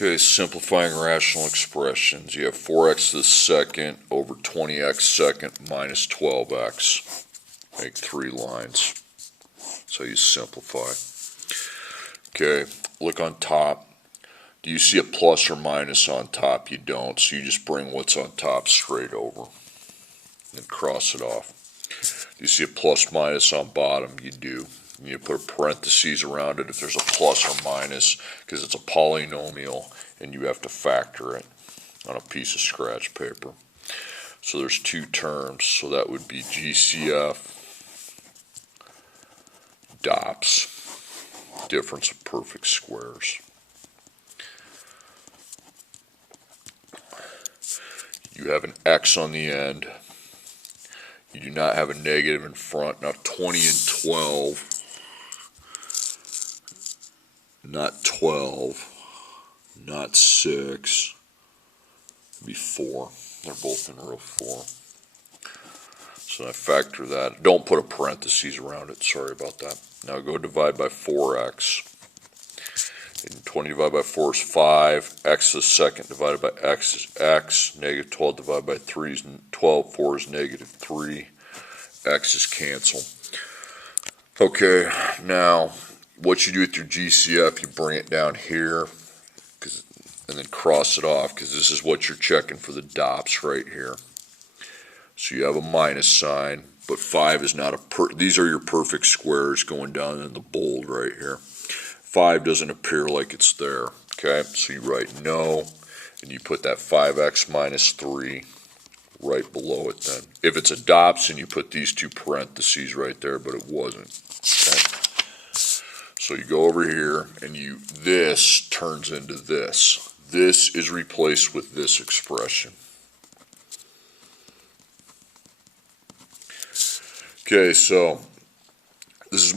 Okay, simplifying rational expressions. You have 4x to the second over 20x second minus 12x. Make 3 lines. So you simplify. Okay, look on top. Do you see a plus or minus on top? You don't, so you just bring what's on top straight over. Then cross it off. Do you see a plus minus on bottom? You do. You need to put a parentheses around it if there's a plus or minus, because it's a polynomial and you have to factor it on a piece of scratch paper. So there's 2 terms, so that would be GCF DOPS, difference of perfect squares. You have an x on the end. You do not have a negative in front. Now 20 and 12, not 12, not 6, it'd be 4. They're both in row 4. So I factor that. Don't put a parentheses around it. Sorry about that. Now go divide by 4x. And 20 divided by 4 is 5. X to the second divided by x is x. Negative 12 divided by 3 is 12. 4 is negative 3. X is cancel. Okay, now what you do with your GCF, you bring it down here and then cross it off, because this is what you're checking for the DOPS right here. So you have a minus sign, but 5 is not these are your perfect squares going down in the bold right here. 5 doesn't appear like it's there, okay? So you write no, and you put that 5x minus 3 right below it then. If it's a DOPS, and you put these 2 parentheses right there, but it wasn't, okay? So you go over here, and this turns into this. This is replaced with this expression. Okay, so this is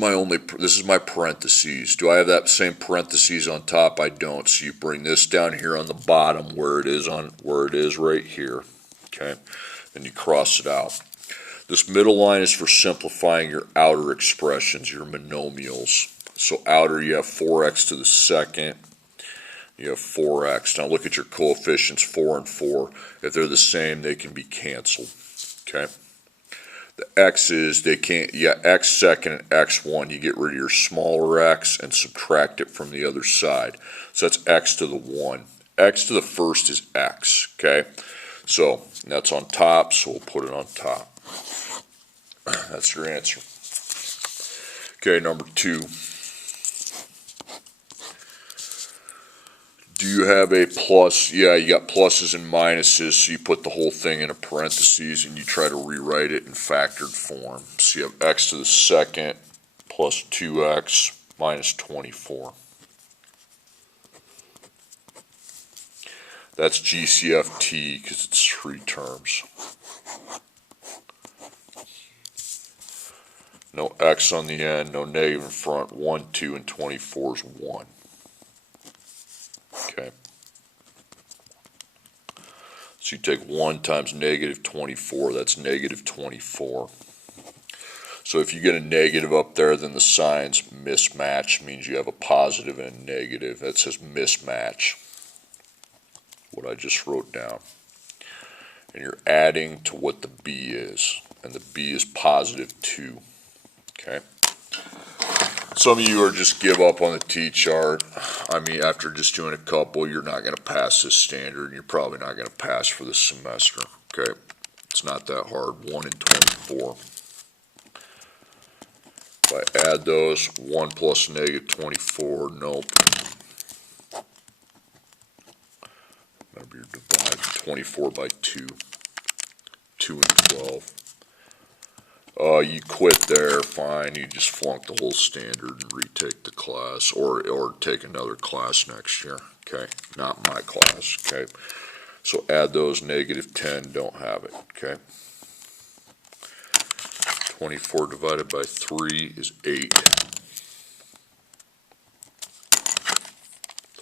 my parentheses. Do I have that same parentheses on top? I don't. So you bring this down here on the bottom where it is right here. Okay, then you cross it out. This middle line is for simplifying your outer expressions, your monomials. So outer, you have 4x to the second. You have 4x. Now look at your coefficients, 4 and 4. If they're the same, they can be canceled. Okay. The x's, they can't, x second and x1, you get rid of your smaller x and subtract it from the other side. So that's x to the 1. X to the first is x, okay? So that's on top, so we'll put it on top. That's your answer. Okay, number 2. Do you have a plus? Yeah, you got pluses and minuses, so you put the whole thing in a parentheses and you try to rewrite it in factored form. So you have x to the second plus 2x minus 24. That's GCFT because it's 3 terms. No x on the end, no negative in front. 1, 2, and 24 is 1. Okay. So you take 1 times negative 24, that's negative 24. So if you get a negative up there, then the signs mismatch, means you have a positive and a negative. That says mismatch, what I just wrote down. And you're adding to what the b is, and the b is positive 2. Okay. Some of you are just give up on the T-chart. I mean, after just doing a couple, you're not going to pass this standard, and you're probably not going to pass for this semester. Okay, it's not that hard. 1 and 24. If I add those, 1 plus negative 24, nope. Remember, you're dividing 24 by 2. 2 and 12. You quit there, fine, you just flunk the whole standard and retake the class, or take another class next year, okay? Not my class, okay? So add those, negative 10, don't have it, okay? 24 divided by 3 is 8.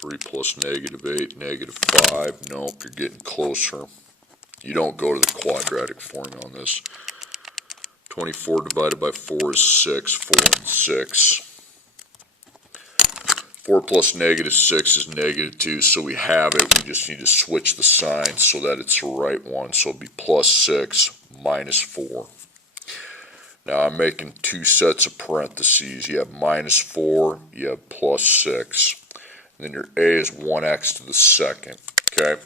3 plus negative 8, negative 5, nope, you're getting closer. You don't go to the quadratic formula on this. 24 divided by 4 is 6, 4 and 6. 4 plus negative 6 is negative 2, so we have it. We just need to switch the sign so that it's the right one. So it'll be plus 6 minus 4. Now I'm making two sets of parentheses. You have minus 4, you have plus 6. And then your a is 1x to the second. Okay?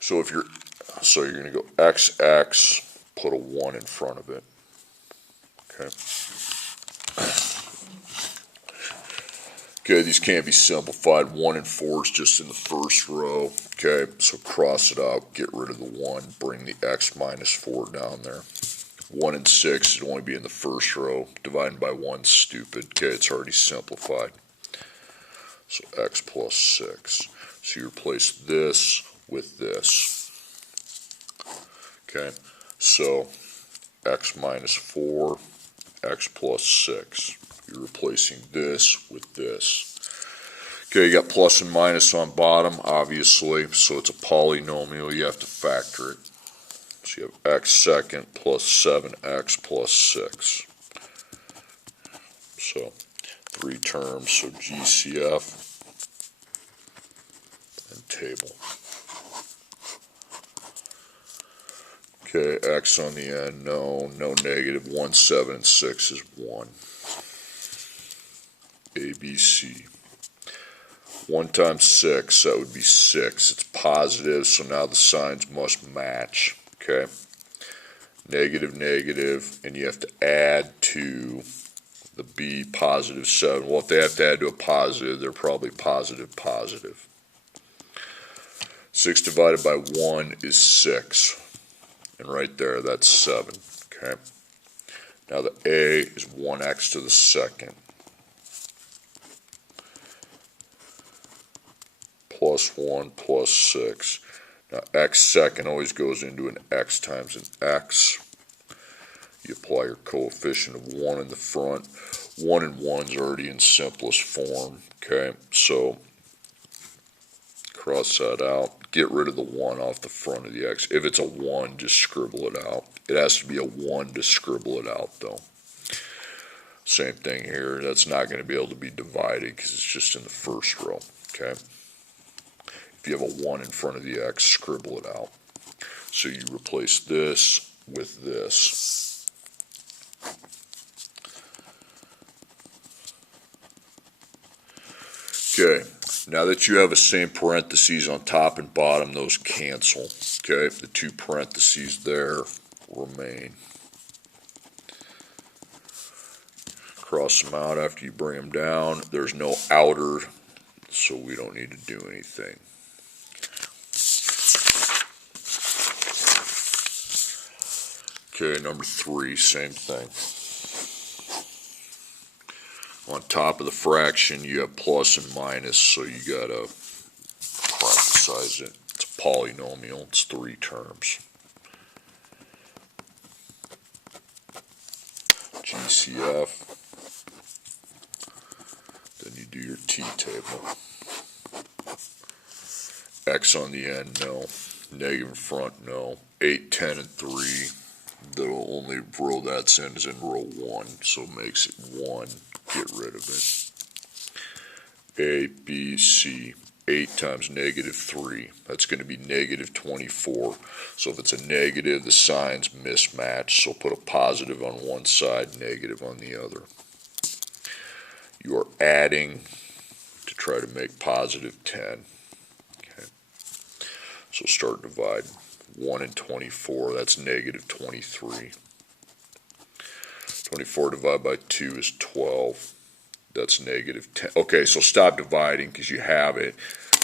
So you're going to go xx, put a 1 in front of it. Okay? Okay, these can't be simplified. 1 and 4 is just in the first row. Okay, so cross it out, get rid of the 1, bring the x minus 4 down there. 1 and 6 would only be in the first row. Dividing by 1 is stupid. Okay, it's already simplified. So x plus 6. So you replace this with this. Okay, so x minus 4, x plus 6. You're replacing this with this. Okay, you got plus and minus on bottom, obviously, so it's a polynomial. You have to factor it. So you have x second plus 7x plus 6. So 3 terms, so GCF and table. Okay, x on the end, no negative. 1, 7, and 6 is 1. ABC. 1 times 6, that would be 6. It's positive, so now the signs must match. Okay? Negative, negative, and you have to add to the B positive 7. Well, if they have to add to a positive, they're probably positive, positive. 6 divided by 1 is 6. And right there, that's 7. Okay? Now the A is 1x to the second. Plus 1 plus 6. Now x second always goes into an x times an x. You apply your coefficient of 1 in the front. 1 and 1 is already in simplest form. Okay, so cross that out. Get rid of the 1 off the front of the x. If it's a 1, just scribble it out. It has to be a 1 to scribble it out, though. Same thing here. That's not going to be able to be divided because it's just in the first row. Okay. If you have a 1 in front of the x, scribble it out. So you replace this with this. Okay, now that you have the same parentheses on top and bottom, those cancel. Okay, the 2 parentheses there remain. Cross them out after you bring them down. There's no outer, so we don't need to do anything. Okay, number 3, same thing. On top of the fraction, you have plus and minus, so you gotta parenthesize it. It's a polynomial, it's 3 terms. GCF. Then you do your t-table. X on the end, no. Negative in front, no. 8, 10, and 3. The only row that's in is in row 1, so it makes it 1. Get rid of it. A, B, C. 8 times negative 3. That's going to be negative 24. So if it's a negative, the signs mismatch. So put a positive on one side, negative on the other. You are adding to try to make positive 10. Okay. So start dividing. 1 and 24, that's negative 23. 24 divided by 2 is 12. That's negative 10. Okay, so stop dividing because you have it.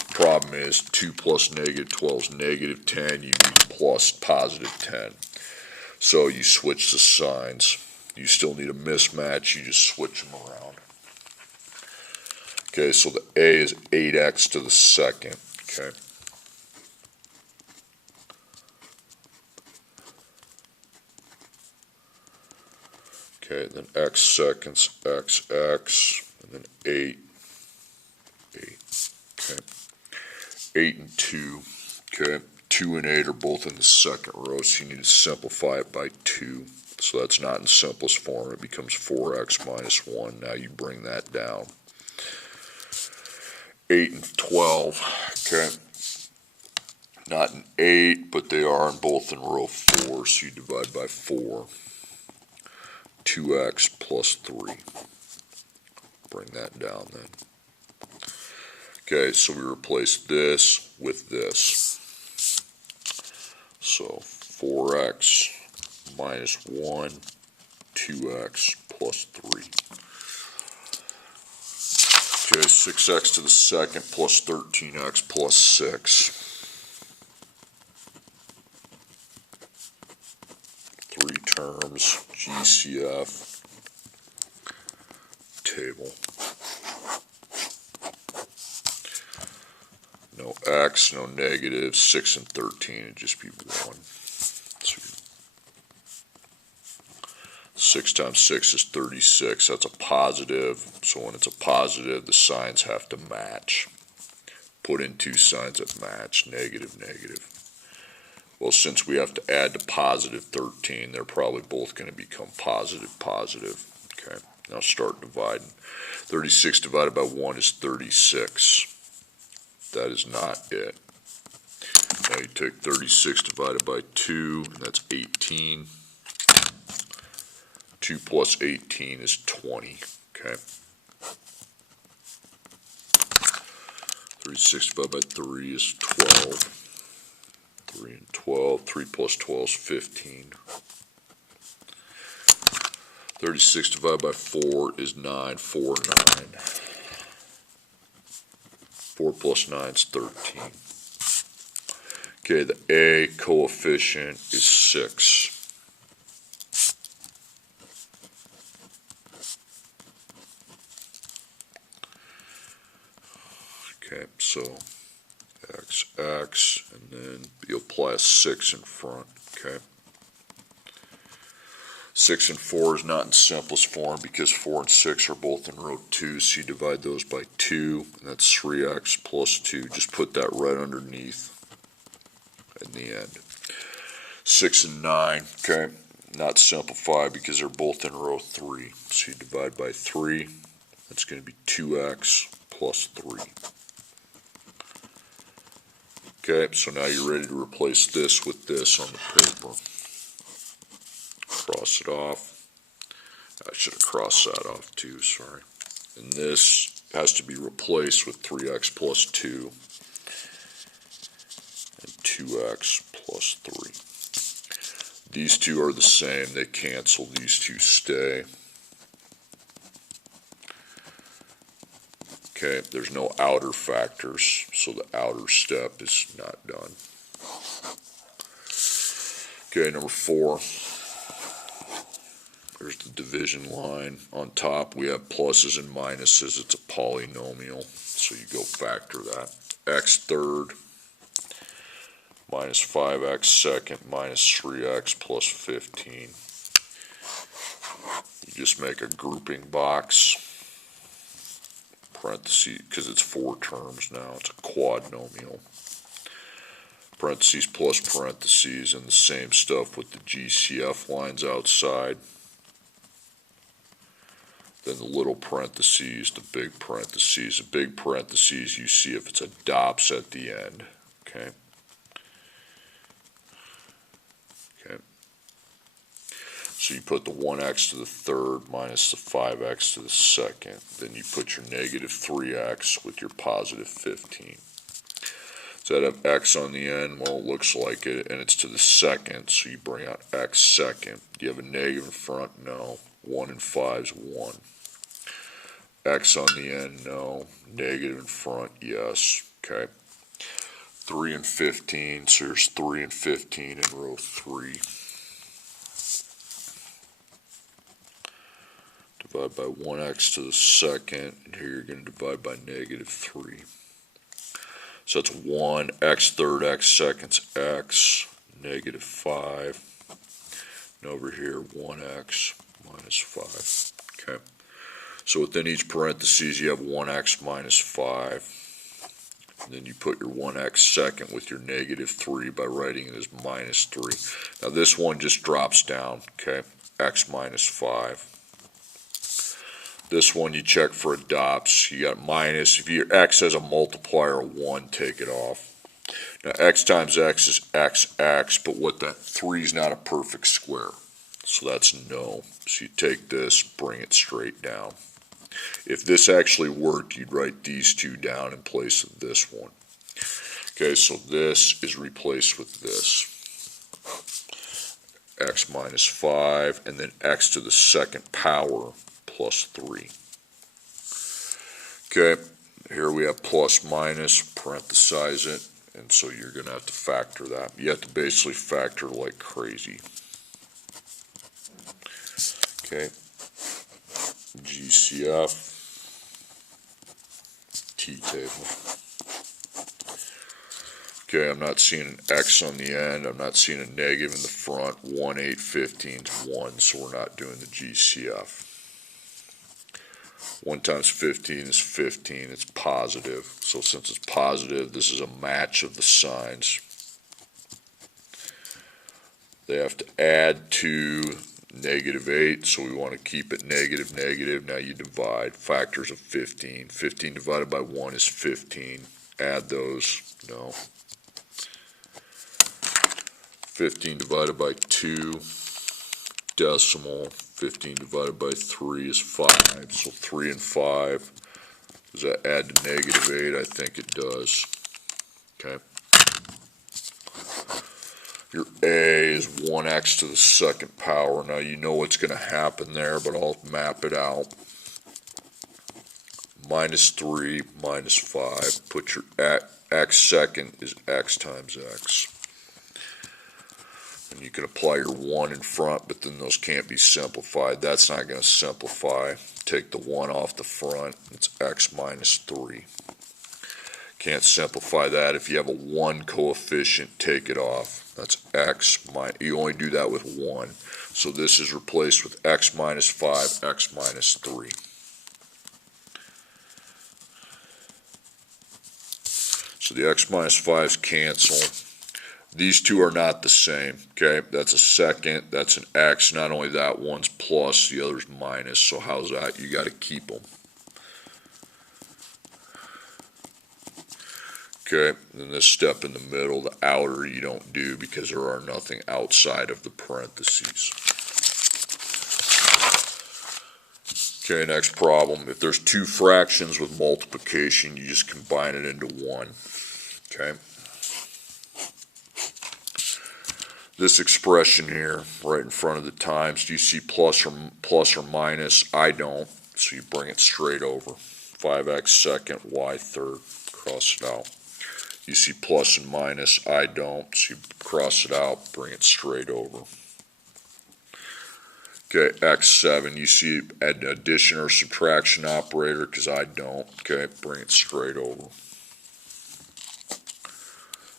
Problem is 2 plus negative 12 is negative 10. You need plus positive 10. So you switch the signs. You still need a mismatch. You just switch them around. Okay, so the A is 8x to the second. Okay. Okay, then x seconds, xx, and then 8, 8, okay. 8 and 2, okay. 2 and 8 are both in the second row, so you need to simplify it by 2. So that's not in simplest form. It becomes 4x minus 1. Now you bring that down. 8 and 12, okay? Not in 8, but they are in both in row 4, so you divide by 4. 2x plus 3. Bring that down then. Okay, so we replace this with this. So 4x minus 1, 2x plus 3. Okay, 6x to the second plus 13x plus 6. 3 terms, GCF, table. No x, no negative, 6 and 13, it'd just be 1. So 6 times 6 is 36, that's a positive, so when it's a positive, the signs have to match. Put in 2 signs that match, negative, negative. Well, since we have to add to positive 13, they're probably both going to become positive, positive. Okay, now start dividing. 36 divided by 1 is 36. That is not it. Now you take 36 divided by 2, and that's 18. 2 plus 18 is 20. Okay. 36 divided by 3 is 12. 3 and 12. 3 plus 12 is 15. 36 divided by 4 is 9. 4, 9. 4 plus 9 is 13. Okay, the A coefficient is 6. Okay, so x, and then you apply a 6 in front, okay? 6 and 4 is not in simplest form because 4 and 6 are both in row 2, so you divide those by 2, and that's 3x plus 2. Just put that right underneath in the end. 6 and 9, okay? Not simplified because they're both in row 3, so you divide by 3. That's going to be 2x plus 3. Okay, so now you're ready to replace this with this on the paper. Cross it off. I should have crossed that off too, sorry. And this has to be replaced with 3x plus 2 and 2x plus 3. These two are the same, they cancel, these two stay. Okay, there's no outer factors, so the outer step is not done. Okay, number 4. There's the division line. On top we have pluses and minuses. It's a polynomial, so you go factor that. X third minus 5x second minus 3x plus 15. You just make a grouping box. Parentheses, because it's 4 terms now, it's a quadnomial. Parentheses plus parentheses, and the same stuff with the GCF lines outside. Then the little parentheses, the big parentheses. The big parentheses you see if it's a dots at the end. Okay. Okay. So you put the 1x to the third minus the 5x to the second. Then you put your negative 3x with your positive 15. Does that have x on the end? Well, it looks like it, and it's to the second, so you bring out x second. Do you have a negative in front? No. 1 and 5 is 1. X on the end? No. Negative in front? Yes. Okay. 3 and 15, so there's 3 and 15 in row 3. Divide by 1x to the second, and here you're going to divide by negative 3. So that's 1, x third, x seconds, x, negative 5. And over here, 1x minus 5. Okay. So within each parentheses, you have 1x minus 5. And then you put your 1x second with your negative 3 by writing it as minus 3. Now this one just drops down, okay? X minus 5. This one you check for a dots. You got minus. If your x has a multiplier of 1, take it off. Now x times x is x, but what that 3 is not a perfect square. So that's no. So you take this, bring it straight down. If this actually worked, you'd write these two down in place of this one. Okay, so this is replaced with this. X minus 5, and then x to the second power plus 3. Okay, here we have plus minus, parenthesize it, and so you're going to have to factor that. You have to basically factor like crazy. Okay, GCF, T-table. Okay, I'm not seeing an X on the end. I'm not seeing a negative in the front. 1, 8, 15 is 1, so we're not doing the GCF. 1 times 15 is 15. It's positive. So since it's positive, this is a match of the signs. They have to add to negative 8, so we want to keep it negative, negative. Now you divide. Factors of 15. 15 divided by 1 is 15. Add those. No. 15 divided by 2, decimal. 15 divided by 3 is 5. So 3 and 5. Does that add to negative 8? I think it does. Okay. Your A is 1x to the second power. Now you know what's going to happen there, but I'll map it out. Minus 3, minus 5. Put your x second is x times x. And you can apply your 1 in front, but then those can't be simplified. That's not going to simplify. Take the 1 off the front. It's x minus 3. Can't simplify that. If you have a 1 coefficient, take it off. That's x minus, you only do that with 1. So this is replaced with x minus 5, x minus 3. So the x minus 5's cancel. These two are not the same, okay? That's a second, that's an x. Not only that, one's plus, the other's minus. So how's that? You got to keep them. Okay, then this step in the middle, the outer, you don't do because there are nothing outside of the parentheses. Okay, next problem. If there's two fractions with multiplication, you just combine it into one. Okay. This expression here, right in front of the times, do you see plus or minus? I don't, so you bring it straight over. 5x second, y third, cross it out. You see plus and minus, I don't, so you cross it out, bring it straight over. Okay, x7, you see an addition or subtraction operator, because I don't, okay, bring it straight over.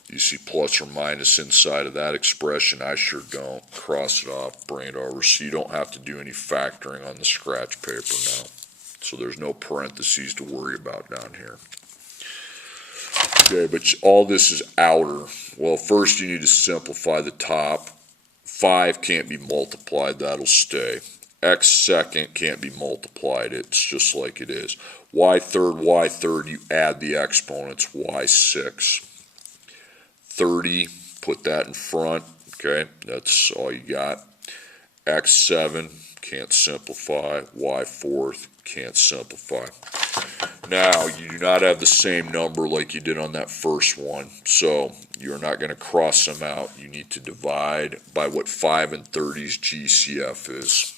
You see plus or minus inside of that expression, I sure don't. Cross it off, bring it over, so you don't have to do any factoring on the scratch paper now. So there's no parentheses to worry about down here. Okay, but all this is outer. Well, first you need to simplify the top. 5 can't be multiplied, that'll stay. X second can't be multiplied, it's just like it is. Y third, you add the exponents, y6. 30, put that in front, okay, that's all you got. X7, can't simplify. Y fourth, can't simplify. Now, you do not have the same number like you did on that first one, so you're not going to cross them out. You need to divide by what 5 and 30's GCF is.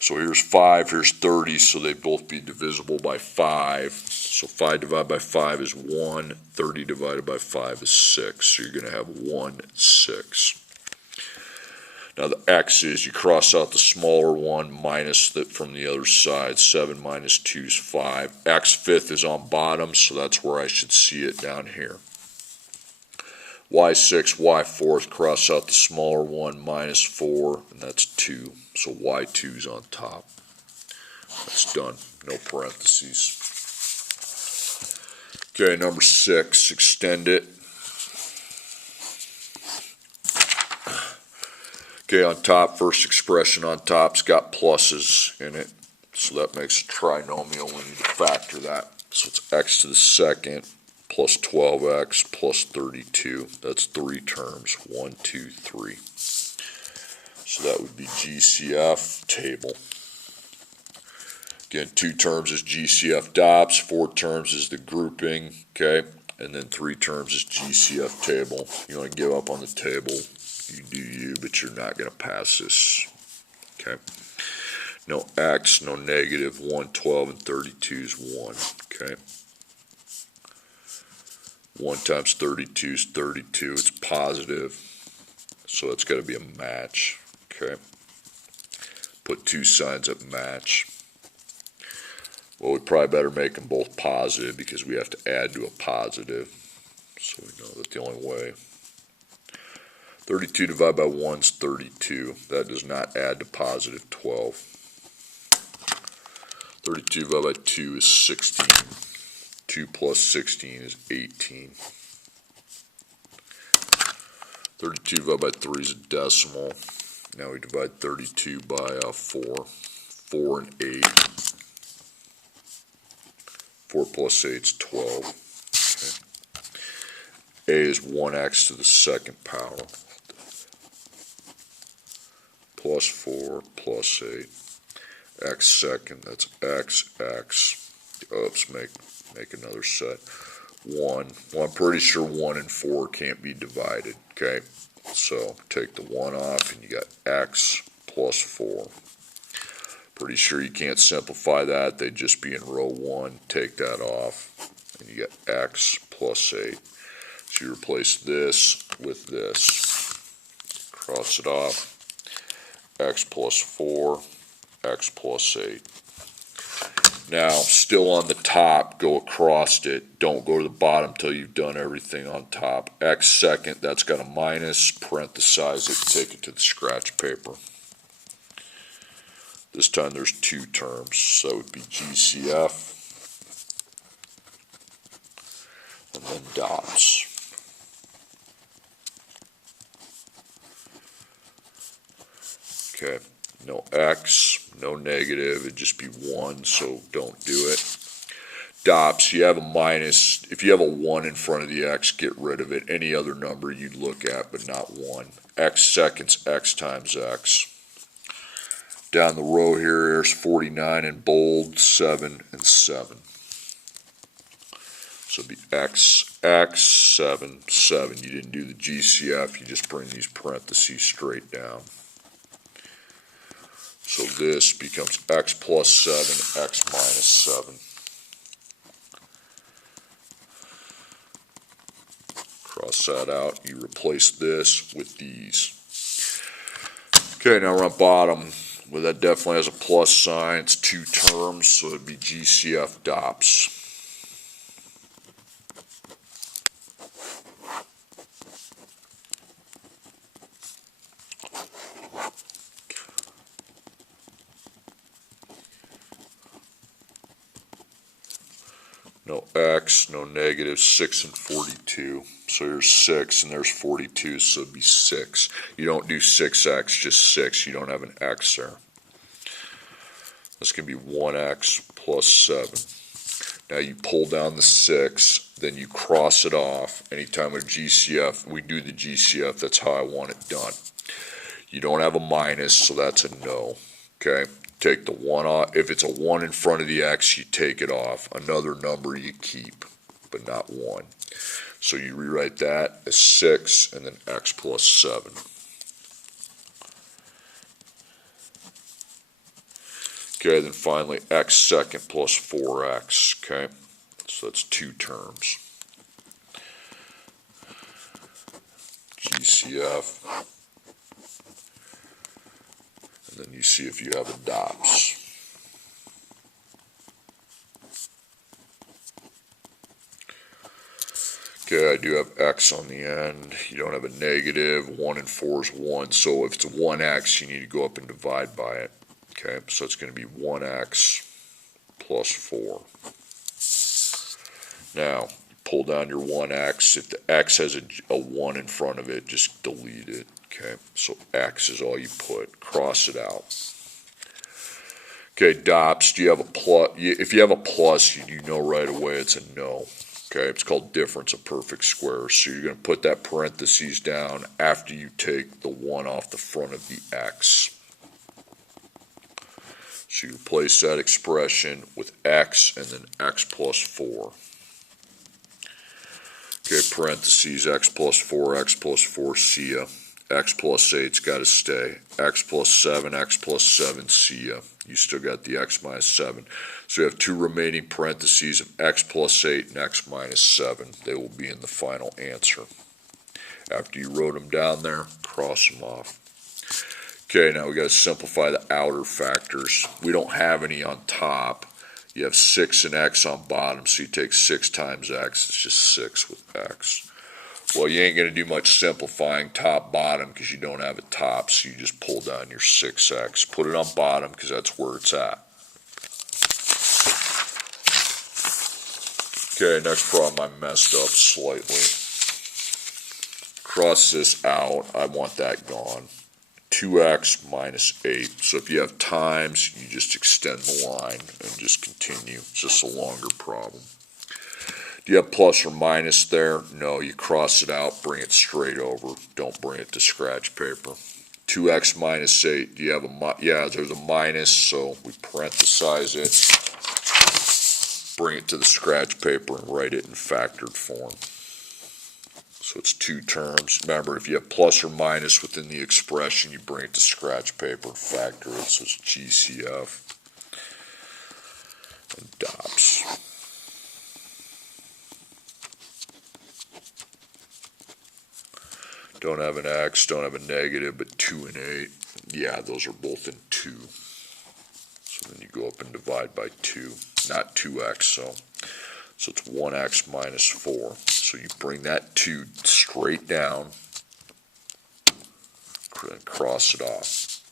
So here's 5, here's 30, so they both be divisible by 5. So 5 divided by 5 is 1, 30 divided by 5 is 6. So you're going to have 1, 6. Now the x's, you cross out the smaller one, minus that from the other side. 7 minus 2 is 5. X fifth is on bottom, so that's where I should see it down here. Y6, Y fourth, cross out the smaller one, minus 4, and that's 2. So Y2 is on top. That's done. No parentheses. Okay, number 6, extend it. Okay, on top, first expression on top's got pluses in it. So that makes a trinomial. We need to factor that. So it's x to the second plus 12x plus 32. That's 3 terms. 1, 2, 3. So that would be GCF table. Again, 2 terms is GCF DOPS, 4 terms is the grouping, okay? And then 3 terms is GCF table. You want to give up on the table, you do you, but you're not going to pass this, okay? No x, no negative, 1, 12, and 32 is 1, okay? 1 times 32 is 32, it's positive, so it's got to be a match, okay? Put 2 signs at match. Well, we probably better make them both positive because we have to add to a positive. So we know that the only way. 32 divided by 1 is 32. That does not add to positive 12. 32 divided by 2 is 16. 2 plus 16 is 18. 32 divided by 3 is a decimal. Now we divide 32 by 4. 4 and 8. 4 plus 8 is 12. Okay. A is 1x to the second power. Plus 4 plus 8. X second, that's x, x. Oops, make another set. 1. Well, I'm pretty sure 1 and 4 can't be divided, okay? So take the 1 off and you got x plus 4. Pretty sure you can't simplify that. They'd just be in row 1. Take that off. And you get x plus 8. So you replace this with this. Cross it off. X plus 4. X plus 8. Now, still on the top, go across it. Don't go to the bottom till you've done everything on top. X second, that's got a minus. Parenthesize it. Take it to the scratch paper. This time there's 2 terms, so it would be GCF and then dots. Okay, no x, no negative, it'd just be 1, so don't do it. Dots, you have a minus. If you have a 1 in front of the x, get rid of it. Any other number you'd look at, but not 1. X seconds, x times x. Down the row here, there's 49 in bold, 7 and 7. So it'd be x, x, 7, 7. You didn't do the GCF, you just bring these parentheses straight down. So this becomes x plus 7, x minus 7. Cross that out, you replace this with these. Okay, now we're on bottom. Well, that definitely has a plus sign. It's 2 terms, so it'd be GCF DOPS. No x, no negative, 6 and 42. So here's 6 and there's 42, so it'd be 6. You don't do 6x, just 6. You don't have an x there. This can be 1x plus 7. Now you pull down the 6, then you cross it off. Anytime we GCF, we do the GCF, that's how I want it done. You don't have a minus, so that's a no. Okay? Take the 1 off. If it's a 1 in front of the x, you take it off. Another number you keep, but not 1. So you rewrite that as 6 and then x plus 7. Okay, then finally x second plus 4x. Okay, so that's 2 terms. GCF. And then you see if you have a DOPS. Okay, I do have x on the end. You don't have a negative. 1 and 4 is 1. So if it's 1x, you need to go up and divide by it. Okay, so it's going to be 1x plus 4. Now, pull down your 1x. If the x has a 1 in front of it, just delete it. Okay, so x is all you put. Cross it out. Okay, dops, do you have a plus? If you have a plus, you know right away it's a no. Okay, it's called difference of perfect squares. So you're going to put that parentheses down after you take the 1 off the front of the x. So you replace that expression with x and then x plus 4. Okay, parentheses, x plus 4, see ya. X plus 8's got to stay. X plus 7, see ya. You still got the x minus 7. So you have two remaining parentheses of x plus 8 and x minus 7. They will be in the final answer. After you wrote them down there, cross them off. Okay, now we got to simplify the outer factors. We don't have any on top. You have 6 and x on bottom, so you take 6 times x. It's just 6 with x. Well, you ain't going to do much simplifying top-bottom because you don't have a top, so you just pull down your 6x. Put it on bottom because that's where it's at. Okay, next problem I messed up slightly. Cross this out. I want that gone. 2x minus 8. So if you have times, you just extend the line and just continue. It's just a longer problem. Do you have plus or minus there? No, you cross it out, bring it straight over. Don't bring it to scratch paper. 2x minus 8. Do you have a yeah, there's a minus, so we parenthesize it. Bring it to the scratch paper and write it in factored form. So it's 2 terms. Remember, if you have plus or minus within the expression, you bring it to scratch paper and factor it. So it's GCF and DOPS. Don't have an x, don't have a negative, but 2 and 8. Yeah, those are both in 2. So then you go up and divide by 2, not 2x, so it's 1x minus 4. So you bring that 2 straight down, and cross it off.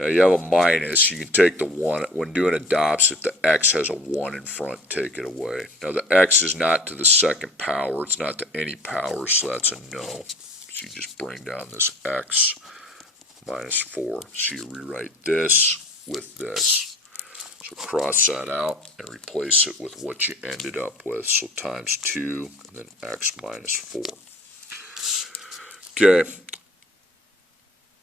Now you have a minus, you can take the 1, when doing a DOPS, if the x has a 1 in front, take it away. Now the x is not to the second power, it's not to any power, so that's a no. So you just bring down this x minus 4. So you rewrite this with this. So cross that out and replace it with what you ended up with. So times 2 and then x minus 4. Okay.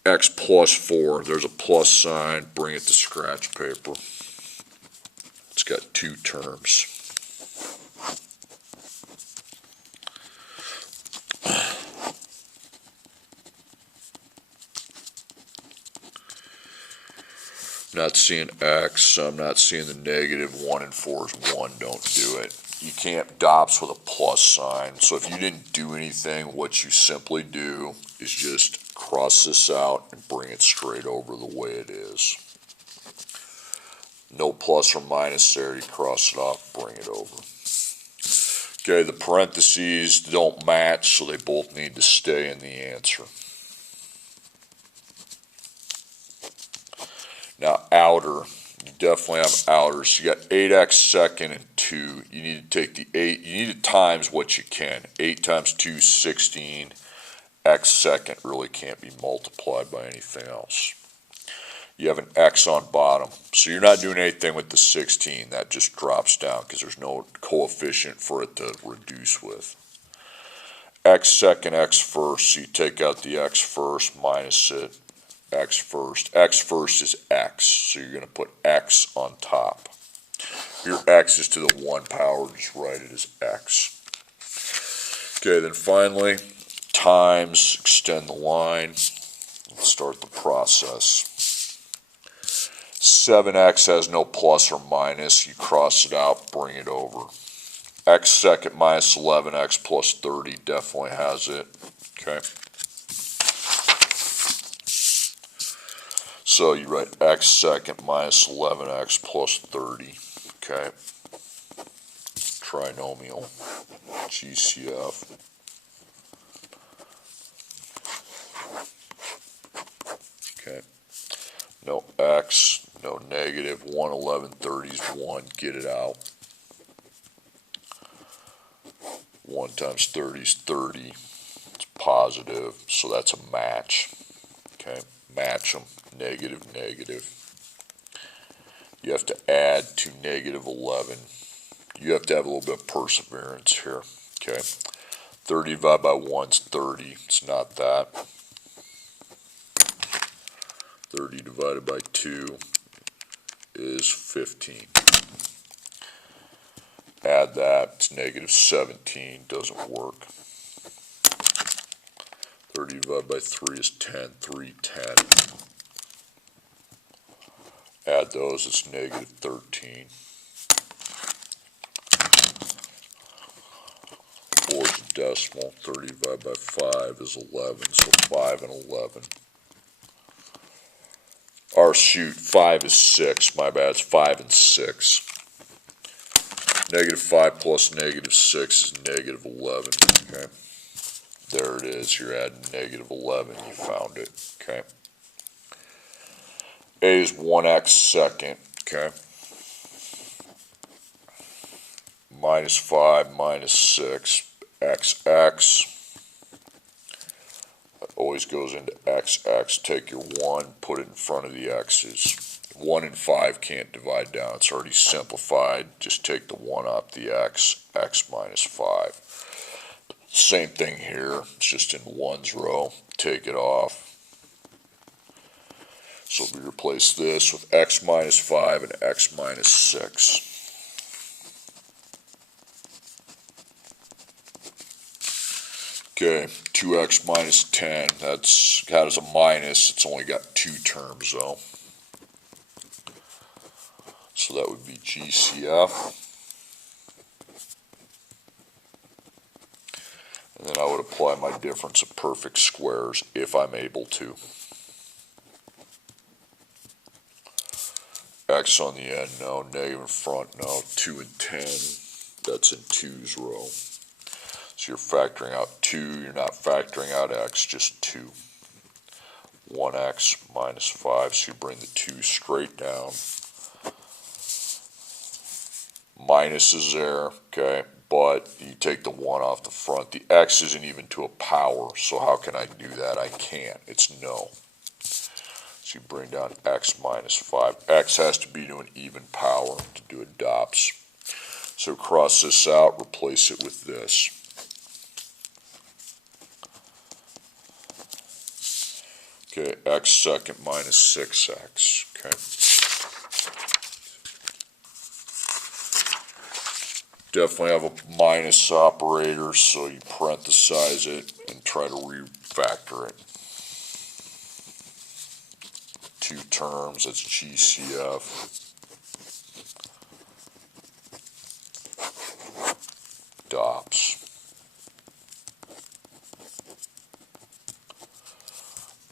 X plus 4. There's a plus sign. Bring it to scratch paper. It's got 2 terms. Not seeing x, I'm not seeing the negative. 1 and 4 is 1, don't do it. You can't DOPS with a plus sign, so if you didn't do anything, what you simply do is just cross this out and bring it straight over the way it is. No plus or minus there, you cross it off, bring it over. Okay, the parentheses don't match, so they both need to stay in the answer. Now outer, you definitely have outers. You got 8x second and 2. You need to take the 8, you need to times what you can. 8 times 2 is 16. X second really can't be multiplied by anything else. You have an x on bottom. So you're not doing anything with the 16. That just drops down because there's no coefficient for it to reduce with. X second, x first. So you take out the x first, minus it. X first. X first is x, so you're going to put x on top. If your x is to the 1 power, just write it as x. Okay, then finally, times, extend the line, and start the process. 7x has no plus or minus. You cross it out, bring it over. X second minus 11x plus 30 definitely has it. Okay. So you write x second minus 11x plus 30, okay? Trinomial, GCF. Okay, no x, no negative, 1, 11, 30 is 1, get it out. 1 times 30 is 30, it's positive, so that's a match, okay? Match them. Negative, negative. you have to add to negative 11. You have to have a little bit of perseverance here. Okay, 30 divided by 1 is 30. It's not that. 30 divided by 2 is 15. Add that, it's negative 17, doesn't work. 30 divided by 3 is 10, 3, 10. Add those, it's negative 13. 4 is a decimal, 30 divided by 5 is 11, so 5 and 11. Or shoot, 5 is 6, my bad, it's 5 and 6. Negative 5 plus negative 6 is negative 11, okay? There it is, you're adding negative 11, you found it, okay? A is 1x second, okay? Minus 5 minus 6, xx. That always goes into xx. Take your 1, put it in front of the x's. 1 and 5 can't divide down, it's already simplified. Just take the 1 off the x, x minus 5. Same thing here, it's just in 1's row, take it off. So we replace this with x minus 5 and x minus 6. Okay, 2x minus 10, that's got as a minus, it's only got 2 terms though. So that would be GCF. And then I would apply my difference of perfect squares if I'm able to. X on the end, no. Negative in front, no. 2 and 10, that's in 2's row. So you're factoring out 2, you're not factoring out x, just 2. 1x minus 5, so you bring the 2 straight down. Minus is there, okay, but you take the 1 off the front. The x isn't even to a power, so how can I do that? I can't, it's no. So you bring down x minus 5. X has to be to an even power to do adopts. So cross this out, replace it with this. Okay, x second minus 6x, okay. Definitely have a minus operator, so you parenthesize it and try to refactor it. 2 terms, that's GCF. DOPS.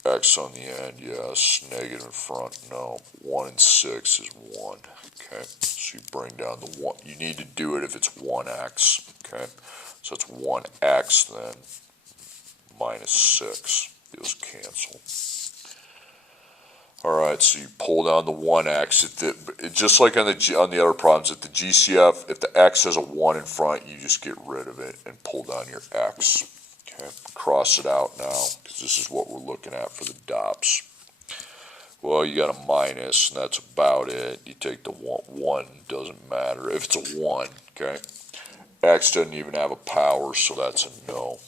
X on the end, yes. Negative in front, no. 1 and 6 is 1. Okay, so you bring down the 1. You need to do it if it's 1x. Okay, so it's 1x then. Minus 6. Those cancel. Alright, so you pull down the 1x. Just like on the other problems, if the GCF, if the x has a 1 in front, you just get rid of it and pull down your x. Okay, cross it out now, because this is what we're looking at for the DOPS. Well, you got a minus, and that's about it. You take the 1, doesn't matter. If it's a 1, okay, x doesn't even have a power, so that's a no.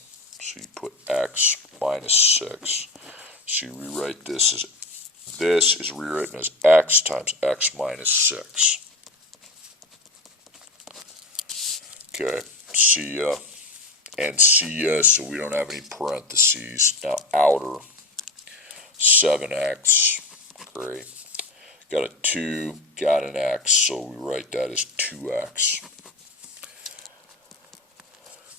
So you put x minus 6. So you rewrite this is rewritten as x times x minus 6. Okay, see ya. And see ya, so we don't have any parentheses. Now outer, 7x, great. Got a 2, got an x, so we write that as 2x.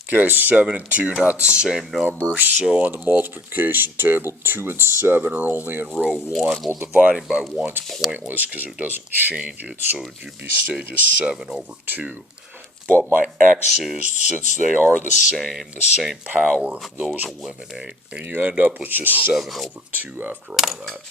Okay, 7 and 2, not the same number, so on the multiplication table, 2 and 7 are only in row 1. Well, dividing by 1 is pointless because it doesn't change it, so it would be stay just 7 over 2. But my x's, since they are the same power, those eliminate. And you end up with just 7 over 2 after all that.